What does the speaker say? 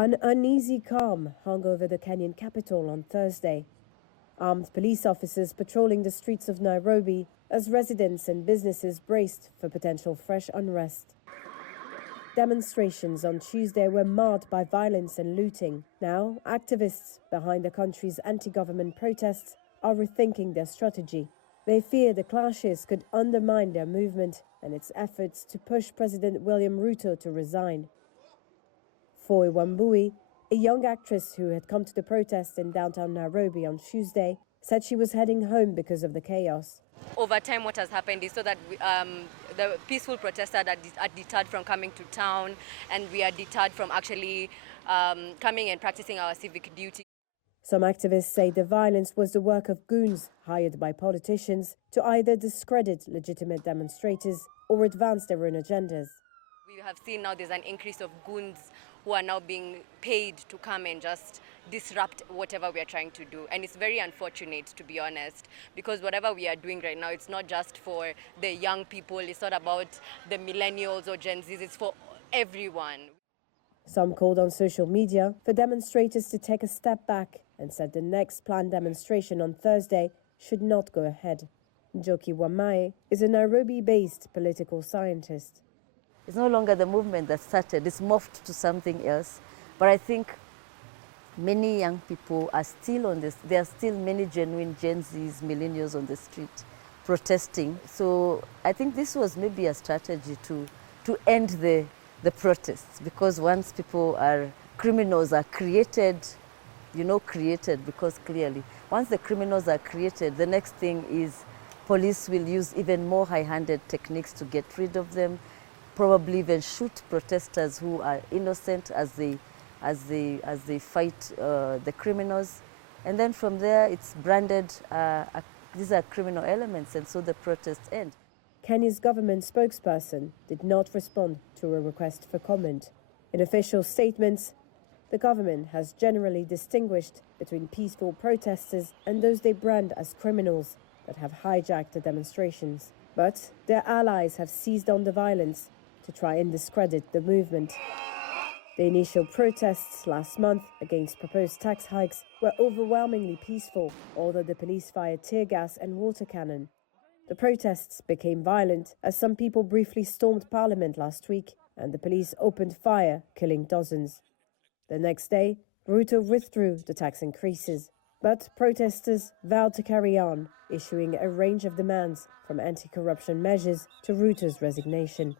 An uneasy calm hung over the Kenyan capital on Thursday. Armed police officers patrolling the streets of Nairobi as residents and businesses braced for potential fresh unrest. Demonstrations on Tuesday were marred by violence and looting. Now, activists behind the country's anti-government protests are rethinking their strategy. They fear the clashes could undermine their movement and its efforts to push President William Ruto to resign. Foy Wambui, a young actress who had come to the protest in downtown Nairobi on Tuesday, said she was heading home because of the chaos. Over time, what has happened is so that the peaceful protesters are deterred from coming to town, and we are deterred from actually coming and practicing our civic duty. Some activists say the violence was the work of goons hired by politicians to either discredit legitimate demonstrators or advance their own agendas. We have seen now there's an increase of goons who are now being paid to come and just disrupt whatever we are trying to do. And it's very unfortunate, to be honest, because whatever we are doing right now, it's not just for the young people, it's not about the millennials or Gen Zs, it's for everyone. Some called on social media for demonstrators to take a step back and said the next planned demonstration on Thursday should not go ahead. Njoki Wamae is a Nairobi-based political scientist. It's no longer the movement that started, it's morphed to something else. But I think many young people are still on this. There are still many genuine Gen Zs, millennials on the street protesting. So I think this was maybe a strategy to end the protests, because once criminals are created, created, because clearly, once the criminals are created, the next thing is police will use even more high-handed techniques to get rid of them, probably even shoot protesters who are innocent as they fight the criminals. And then from there, it's branded, these are criminal elements, and so the protests end. Kenya's government spokesperson did not respond to a request for comment. In official statements, the government has generally distinguished between peaceful protesters and those they brand as criminals that have hijacked the demonstrations. But their allies have seized on the violence to try and discredit the movement. The initial protests last month against proposed tax hikes were overwhelmingly peaceful, although the police fired tear gas and water cannon. The protests became violent as some people briefly stormed Parliament last week and the police opened fire, killing dozens. The next day, Ruto withdrew the tax increases, but protesters vowed to carry on, issuing a range of demands from anti-corruption measures to Ruto's resignation.